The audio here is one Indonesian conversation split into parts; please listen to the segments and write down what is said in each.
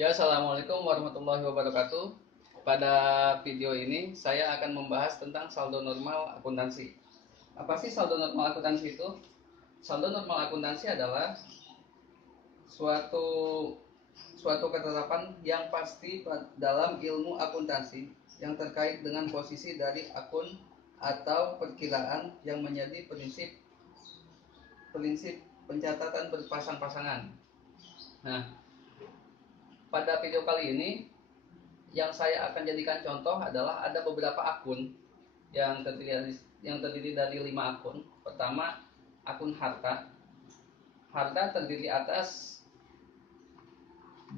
Ya, assalamualaikum warahmatullahi wabarakatuh. Pada video ini saya akan membahas tentang saldo normal akuntansi. Apa sih saldo normal akuntansi itu? Saldo normal akuntansi adalah suatu suatu ketetapan yang pasti dalam ilmu akuntansi yang terkait dengan posisi dari akun atau perkiraan yang menjadi prinsip prinsip pencatatan berpasang-pasangan. Nah, pada video kali ini yang saya akan jadikan contoh adalah ada beberapa akun yang terdiri dari 5 akun. Pertama, akun harta. Harta terdiri atas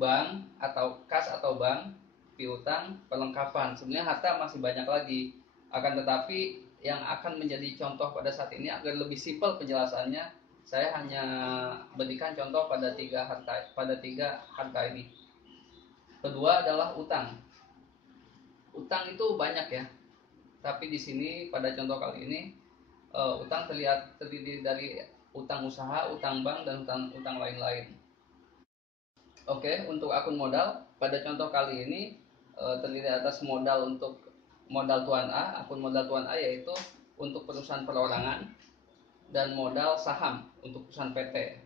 bank atau kas atau bank, piutang, perlengkapan. Sebenarnya harta masih banyak lagi. Akan tetapi yang akan menjadi contoh pada saat ini agar lebih simpel penjelasannya, saya hanya berikan contoh pada tiga harta ini. Kedua adalah utang. Utang itu banyak ya, tapi di sini pada contoh kali ini utang terdiri dari utang usaha, utang bank, dan utang lain-lain. Oke, untuk akun modal pada contoh kali ini terdiri atas modal tuan A. Akun modal tuan A yaitu untuk perusahaan perorangan, dan modal saham untuk perusahaan PT.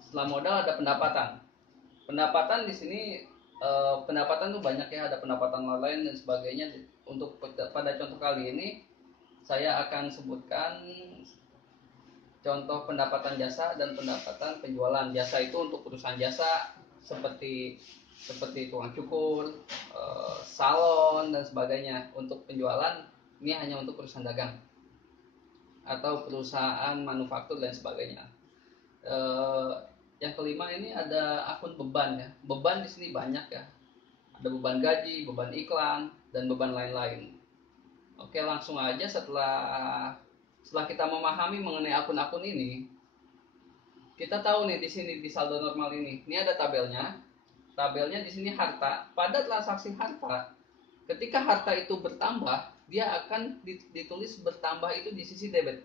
Setelah modal ada pendapatan. Pendapatan di sini pendapatan tuh banyak ya, ada pendapatan lain dan sebagainya. Untuk pada contoh kali ini saya akan sebutkan contoh pendapatan jasa dan pendapatan penjualan. Jasa itu untuk perusahaan jasa seperti tukang cukur, salon dan sebagainya. Untuk penjualan ini hanya untuk perusahaan dagang atau perusahaan manufaktur dan sebagainya. Yang kelima ini ada akun beban ya. Beban di sini banyak ya. Ada beban gaji, beban iklan, dan beban lain-lain. Oke, langsung aja setelah kita memahami mengenai akun-akun ini, kita tahu nih di sini di saldo normal ini ada tabelnya. Tabelnya di sini harta. Pada transaksi harta, ketika harta itu bertambah, dia akan ditulis bertambah itu di sisi debit.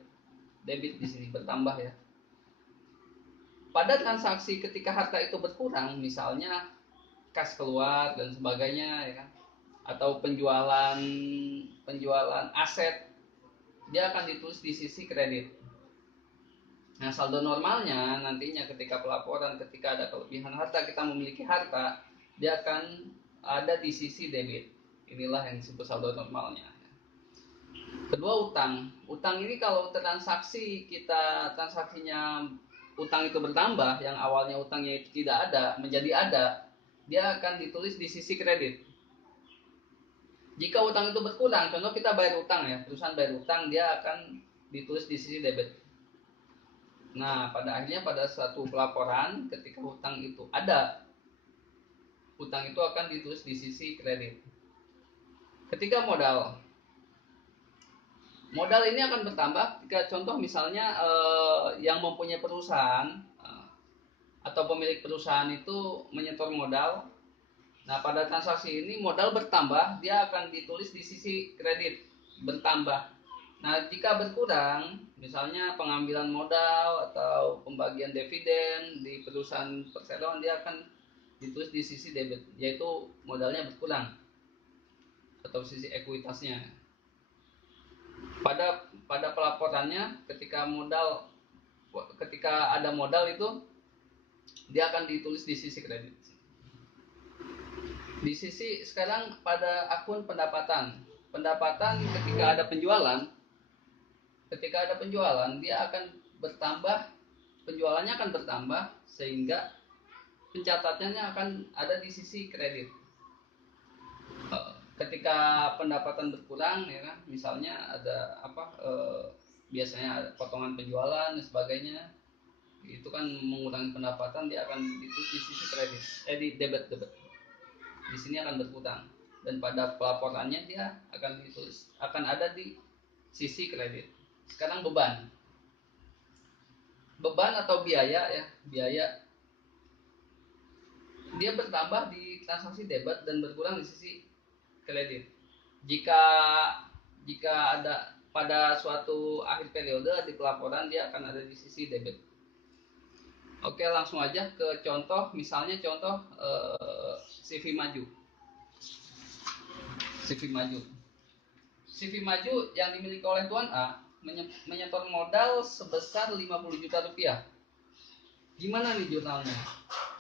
Debit di sini bertambah ya. Pada transaksi ketika harta itu berkurang, misalnya kas keluar dan sebagainya ya kan, atau penjualan aset, dia akan ditulis di sisi kredit. Nah, saldo normalnya nantinya ketika pelaporan, ketika ada kelebihan harta, kita memiliki harta, dia akan ada di sisi debit. Inilah yang disebut saldo normalnya. Kedua, utang. Utang ini kalau transaksinya utang itu bertambah, yang awalnya utangnya itu tidak ada menjadi ada, dia akan ditulis di sisi kredit. Jika utang itu berkurang, contoh kita bayar utang ya, perusahaan bayar utang, dia akan ditulis di sisi debit. Nah, pada akhirnya pada suatu pelaporan ketika utang itu ada, utang itu akan ditulis di sisi kredit. Ketika modal ini akan bertambah jika contoh misalnya yang mempunyai perusahaan atau pemilik perusahaan itu menyetor modal. Nah, pada transaksi ini modal bertambah, dia akan ditulis di sisi kredit bertambah. Nah, jika berkurang, misalnya pengambilan modal atau pembagian dividen di perusahaan perseroan, dia akan ditulis di sisi debit, yaitu modalnya berkurang atau sisi ekuitasnya. Pada pelaporannya ketika ada modal itu, dia akan ditulis di sisi kredit. Di sisi sekarang pada akun pendapatan ketika ada penjualan, dia akan bertambah, penjualannya akan bertambah sehingga pencatatannya akan ada di sisi kredit. Ketika pendapatan berkurang ya kan, misalnya ada biasanya ada potongan penjualan dan sebagainya, itu kan mengurangi pendapatan, dia akan ditulis di sisi kredit, di debit. Di sini akan berkurang, dan pada pelaporannya dia akan ada di sisi kredit. Sekarang beban atau biaya ya, dia bertambah di transaksi debit dan berkurang di sisi kredit. Jika ada pada suatu akhir periode di pelaporan, dia akan ada di sisi debit. Oke, langsung aja ke contoh, misalnya contoh CV maju. CV maju. CV maju yang dimiliki oleh Tuan A menyetor modal sebesar 50 juta rupiah. Gimana nih jurnalnya?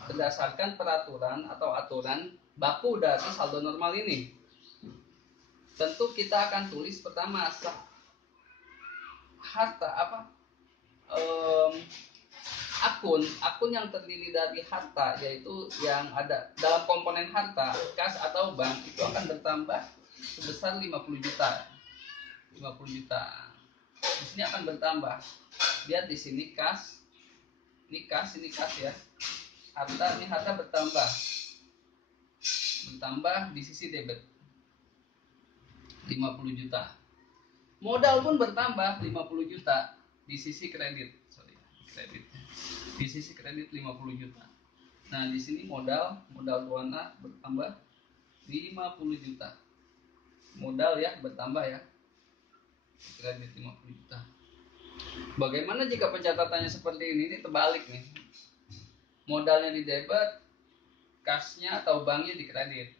Berdasarkan peraturan atau aturan baku dari saldo normal ini. Tentu kita akan tulis pertama harta apa? Akun yang terdiri dari harta, yaitu yang ada dalam komponen harta, kas atau bank, itu akan bertambah sebesar 50 juta. 50 juta. Di sini akan bertambah. Lihat di sini kas, ini kas ya. Harta bertambah di sisi debit 50 juta. Modal pun bertambah 50 juta di sisi kredit. Di sisi kredit 50 juta. Nah, di sini modal Tuan A bertambah 50 juta. Modal ya bertambah ya. Kredit 50 juta. Bagaimana jika pencatatannya seperti ini? Ini terbalik nih. Modalnya di debit, kasnya atau banknya di kredit.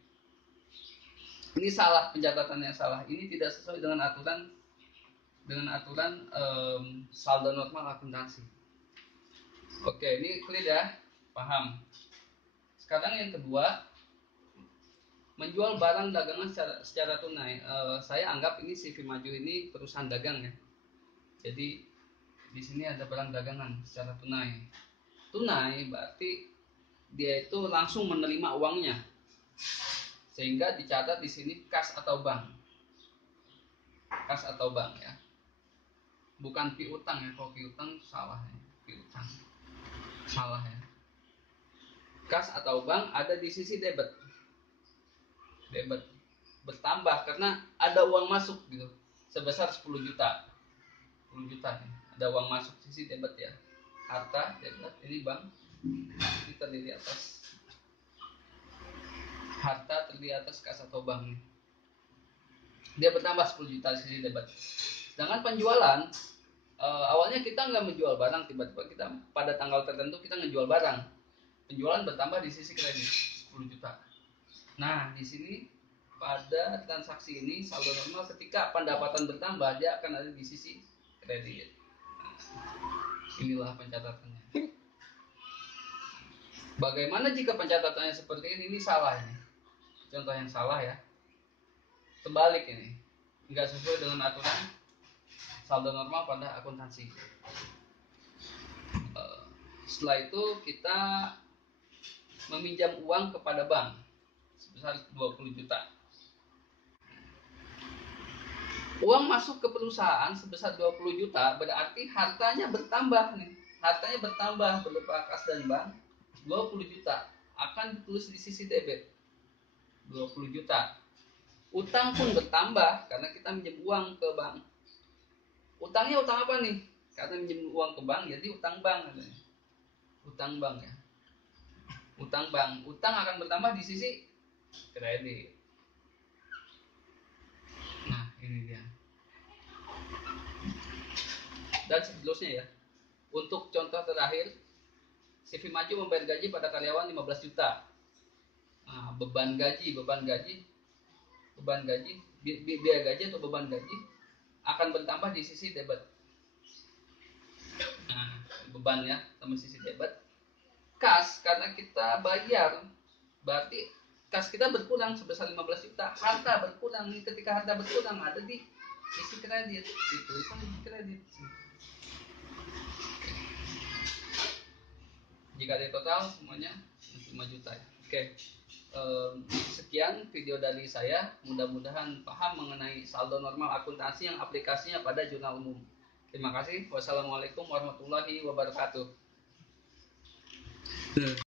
Ini salah, pencatatannya salah. Ini tidak sesuai dengan aturan saldo normal akuntansi. Oke, ini clear ya, paham. Sekarang yang kedua, menjual barang dagangan secara tunai. Saya anggap ini CV maju ini perusahaan dagang ya. Jadi di sini ada barang dagangan secara tunai. Tunai berarti dia itu langsung menerima uangnya, sehingga dicatat di sini kas atau bank. Kas atau bank ya. Bukan piutang ya. Kalau piutang salah ya. Piutang salah ya. Kas atau bank ada di sisi debit. Debit bertambah karena ada uang masuk gitu sebesar 10 juta. 10 juta nih. Ada uang masuk sisi debit ya. Harta debit, ini bank. Ini terdiri atas harta, terdiri atas kas atau bank nih. Dia bertambah 10 juta di sisi debit. Sedangkan penjualan awalnya kita nggak menjual barang, tiba-tiba kita pada tanggal tertentu kita ngejual barang. Penjualan bertambah di sisi kredit 10 juta. Nah, di sini pada transaksi ini saldo normal ketika pendapatan bertambah dia akan ada di sisi kredit. Nah, inilah pencatatannya. Bagaimana jika pencatatannya seperti ini? Ini salah ini. Contoh yang salah ya. Terbalik ini. Nggak sesuai dengan aturan saldo normal pada akuntansi. Setelah itu kita meminjam uang kepada bank sebesar 20 juta. Uang masuk ke perusahaan sebesar 20 juta berarti hartanya bertambah nih. Hartanya bertambah berupa kas dan bank 20 juta akan ditulis di sisi debit 20 juta. Utang pun bertambah karena kita minjem uang ke bank. Utangnya utang apa nih? Karena minjem uang ke bank jadi utang bank katanya. Utang bank ya. Utang bank. Utang akan bertambah di sisi kredit. Nah, ini dia. Dan seterusnya ya. Untuk contoh terakhir, CV maju membayar gaji pada karyawan 15 juta. Nah, beban gaji, biaya gaji atau beban gaji akan bertambah di sisi debit. Nah, beban ya, sama sisi debit. Kas karena kita bayar, berarti kas kita berkurang sebesar 15 juta. Harta berkurang, ketika harta berkurang ada di sisi kredit, dituliskan di kredit. Jika di total semuanya 5 juta. Oke. Sekian video dari saya. Mudah-mudahan paham mengenai saldo normal akuntansi yang aplikasinya pada jurnal umum. Terima kasih. Wassalamualaikum warahmatullahi wabarakatuh.